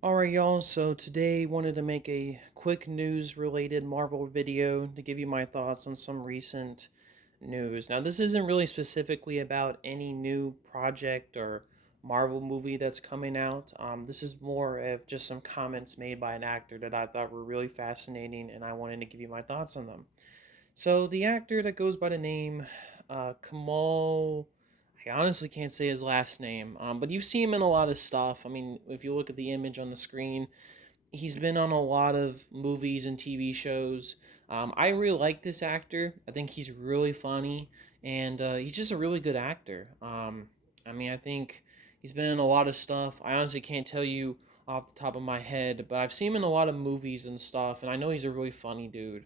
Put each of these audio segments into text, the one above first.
Alright, y'all, so today wanted to make a quick news related Marvel video to give you my thoughts on some recent news. Now, this isn't really specifically about any new project or Marvel movie that's coming out. This is more of just some comments made by an actor that I thought were really fascinating, and I wanted to give you my thoughts on them. So the actor that goes by the name Kamal, I honestly can't say his last name, but you've seen him in a lot of stuff. I mean, if you look at the image on the screen, he's been on a lot of movies and TV shows. I really like this actor. I think he's really funny, and he's just a really good actor. I mean, I think he's been in a lot of stuff. I honestly can't tell you off the top of my head, but I've seen him in a lot of movies and stuff, and I know he's a really funny dude.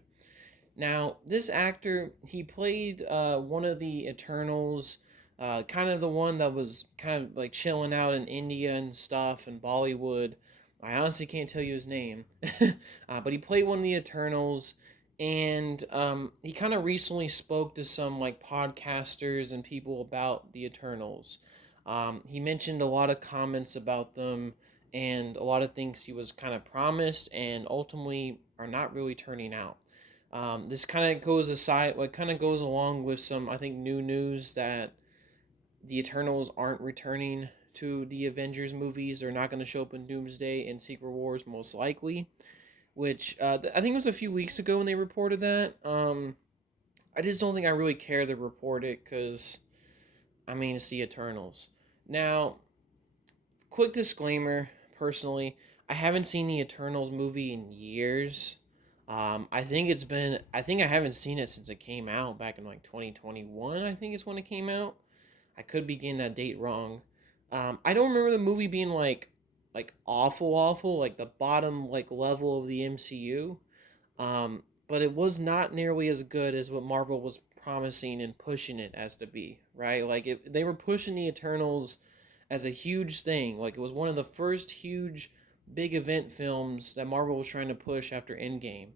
Now, this actor, he played one of the Eternals, kind of the one that was kind of like chilling out in India and stuff and Bollywood. I honestly can't tell you his name, but he played one of the Eternals, and he kind of recently spoke to some like podcasters and people about the Eternals. He mentioned a lot of comments about them and a lot of things he was kind of promised and ultimately are not really turning out. This kind of goes aside, what kind of goes along with some, I think, new news that the Eternals aren't returning to the Avengers movies. They're not going to show up in Doomsday and Secret Wars, most likely. Which I think it was a few weeks ago when they reported that. I just don't think I really care to report it because, I mean, it's the Eternals. Now, quick disclaimer personally, I haven't seen the Eternals movie in years. I think I haven't seen it since it came out back in like 2021, I think is when it came out. I could be getting that date wrong. I don't remember the movie being like awful, like the bottom like level of the MCU. But it was not nearly as good as what Marvel was promising and pushing it as to be, right? They were pushing the Eternals as a huge thing. Like it was one of the first huge big event films that Marvel was trying to push after Endgame.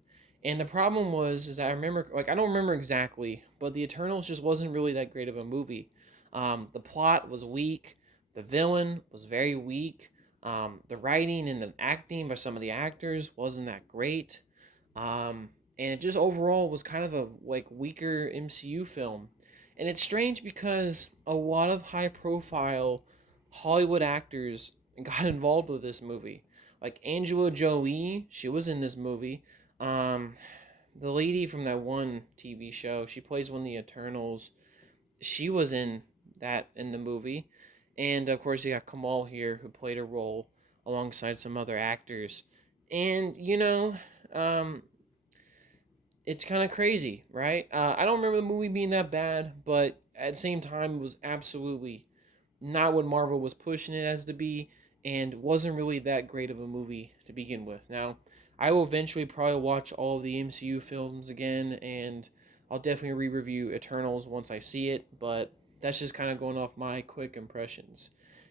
And the problem was is I remember like I don't remember exactly, but the Eternals just wasn't really that great of a movie. The plot was weak. The villain was very weak. The writing and the acting by some of the actors wasn't that great. And it just overall was kind of a like weaker MCU film. And it's strange because a lot of high profile Hollywood actors got involved with this movie. Like Angela Jolie, she was in this movie. Um, the lady from that one TV show, she plays one of the Eternals. She was in that in the movie. And of course, you got Kamal here who played a role alongside some other actors. And, um, it's kind of crazy, right? I don't remember the movie being that bad, but at the same time, it was absolutely not what Marvel was pushing it as to be, and wasn't really that great of a movie to begin with. Now, I will eventually probably watch all of the MCU films again, and I'll definitely re-review Eternals once I see it, but that's just kind of going off my quick impressions.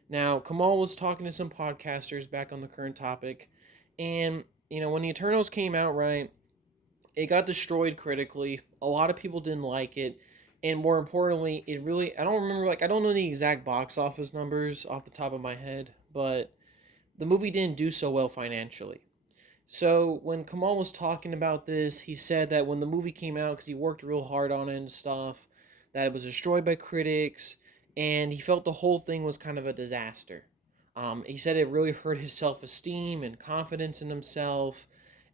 Now, Kamal was talking to some podcasters back on the current topic, and when the Eternals came out, right, it got destroyed critically. A lot of people didn't like it. And more importantly, it really, I don't remember, like, I don't know the exact box office numbers off the top of my head, but the movie didn't do so well financially. So when Kamal was talking about this, he said that when the movie came out, because he worked real hard on it and stuff, that it was destroyed by critics, and he felt the whole thing was kind of a disaster. He said it really hurt his self esteem and confidence in himself,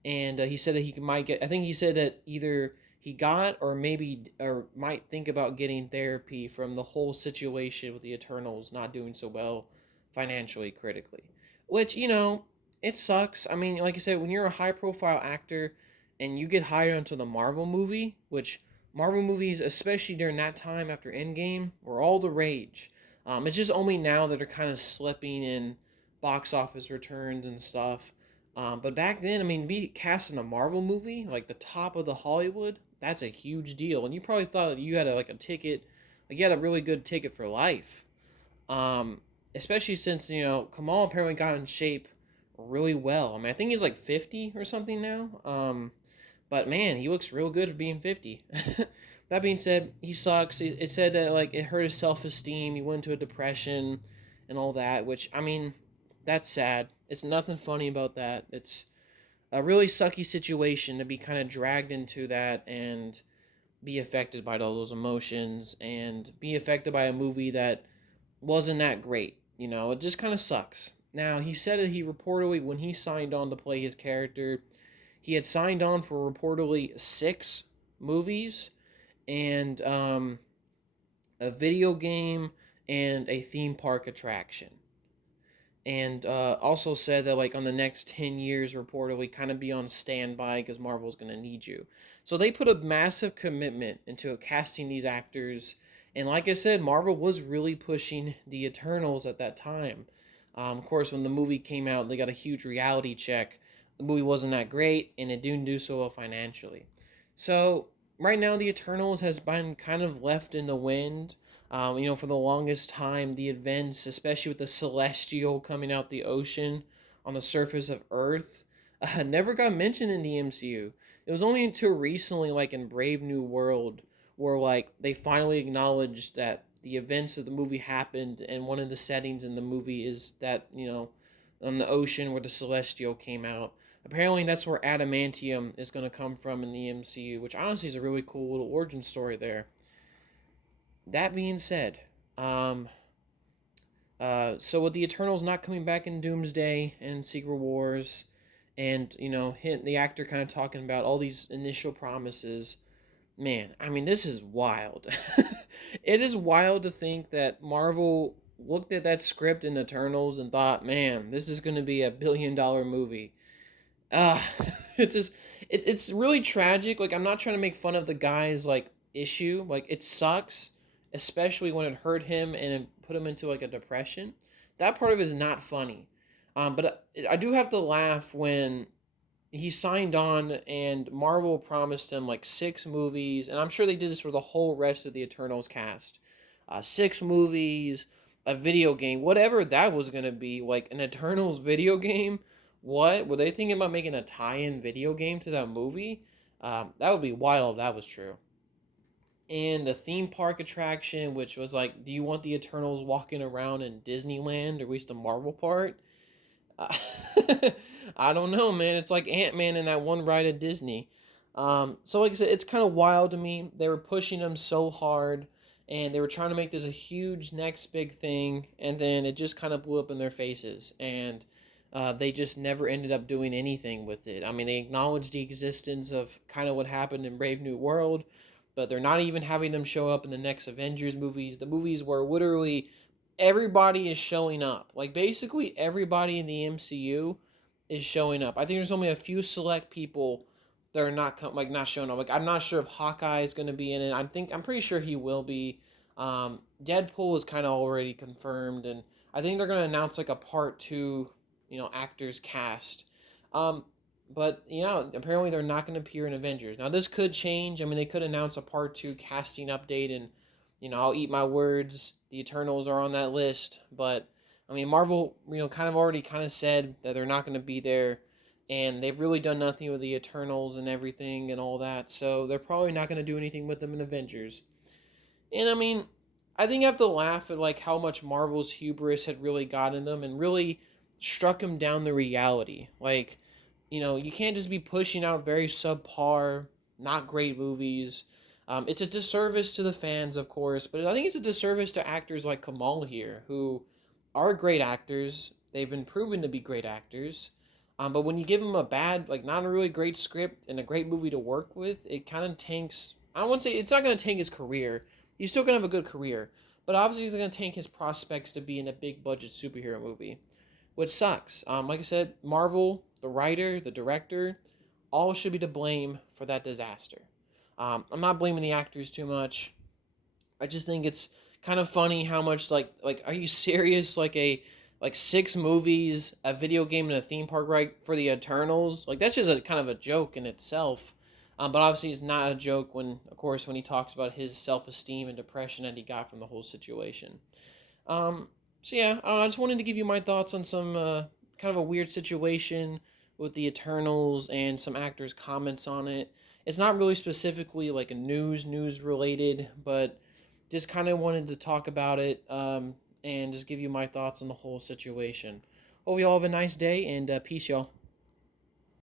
and he said that he might get. I think he said that either he got or maybe or might think about getting therapy from the whole situation with the Eternals not doing so well financially, critically, which it sucks. I mean, like I said, when you're a high profile actor and you get hired into the Marvel movie, which Marvel movies, especially during that time after Endgame, were all the rage. It's just only now that are kind of slipping in box office returns and stuff. But back then, I mean, be cast in a Marvel movie, like the top of the Hollywood, that's a huge deal. And you probably thought that you had a ticket, like you had a really good ticket for life. Um, Especially since Kamal apparently got in shape really well. I mean, I think he's like 50 or something now. But man, he looks real good for being 50. That being said, he sucks. It said that like it hurt his self esteem. He went into a depression and all that. Which I mean, That's sad. It's nothing funny about that. It's a really sucky situation to be kind of dragged into that and be affected by all those emotions and be affected by a movie that wasn't that great. It just kind of sucks. Now, he said that he reportedly, when he signed on to play his character, he had signed on for reportedly 6 movies and a video game and a theme park attraction. And also said that like on the next 10 years reportedly kind of be on standby because Marvel's going to need you. So they put a massive commitment into casting these actors. And like I said, Marvel was really pushing the Eternals at that time. Of course, when the movie came out, they got a huge reality check. The movie wasn't that great, and it didn't do so well financially. So right now, the Eternals has been kind of left in the wind. For the longest time, the events, especially with the Celestial coming out the ocean on the surface of Earth, never got mentioned in the MCU. It was only until recently, like in Brave New World, where like they finally acknowledged that the events of the movie happened, and one of the settings in the movie is that on the ocean where the Celestial came out. Apparently, that's where adamantium is going to come from in the MCU, which honestly is a really cool little origin story there. That being said, um, so with the Eternals not coming back in Doomsday and Secret Wars, and hint the actor kind of talking about all these initial promises, man, I mean this is wild. It is wild to think that Marvel looked at that script in Eternals and thought, man, this is going to be a $1 billion movie. uh it's just it's really tragic. Like, I'm not trying to make fun of the guy's like issue. Like, it sucks, especially when it hurt him and it put him into like a depression. That part of it is not funny. But I do have to laugh when he signed on and Marvel promised him like 6 movies, and I'm sure they did this for the whole rest of the Eternals cast. 6 movies, a video game, whatever that was gonna be, like an Eternals video game. What were they thinking about making a tie-in video game to that movie? That would be wild if that was true. And a theme park attraction, which was like, do you want the Eternals walking around in Disneyland, or at least the Marvel part? Uh, I don't know, man. It's like Ant-Man in that one ride at Disney. So like I said, it's kind of wild to me. They were pushing him so hard, and they were trying to make this a huge next big thing, and then it just kind of blew up in their faces, and they just never ended up doing anything with it. I mean, they acknowledged the existence of kind of what happened in Brave New World, but they're not even having them show up in the next Avengers movies. The movies where literally everybody is showing up. Like, basically everybody in the MCU is showing up. I think there's only a few select people that are not showing up. Like, I'm not sure if Hawkeye is going to be in it. I'm pretty sure he will be. Deadpool is kind of already confirmed, and I think they're going to announce like a part 2, actors cast. Um, but apparently they're not going to appear in Avengers. Now this could change. I mean, they could announce a part 2 casting update, and I'll eat my words. The Eternals are on that list, but I mean, Marvel, kind of already kind of said that they're not going to be there, and they've really done nothing with the Eternals and everything and all that. So they're probably not going to do anything with them in Avengers. And I mean, I think I have to laugh at like how much Marvel's hubris had really gotten them and really struck them down the reality. Like, you can't just be pushing out very subpar, not great movies. It's a disservice to the fans, of course, but I think it's a disservice to actors like Kamal here, who are great actors. They've been proven to be great actors. But when you give them a bad, like not a really great script and a great movie to work with, it kind of tanks. I don't want to say it's not going to tank his career. He's still going to have a good career, but obviously he's going to tank his prospects to be in a big budget superhero movie, which sucks. Like I said, Marvel, the writer, the director, all should be to blame for that disaster. I'm not blaming the actors too much. I just think it's kind of funny how much like are you serious? Like 6 movies, a video game, and a theme park right for the Eternals. Like, that's just a kind of a joke in itself. But obviously, it's not a joke when, of course, when he talks about his self-esteem and depression that he got from the whole situation. So yeah, I don't know, I just wanted to give you my thoughts on some kind of a weird situation with the Eternals and some actors' comments on it. It's not really specifically like a news related, but just kind of wanted to talk about it and just give you my thoughts on the whole situation. Hope y'all have a nice day and peace, y'all.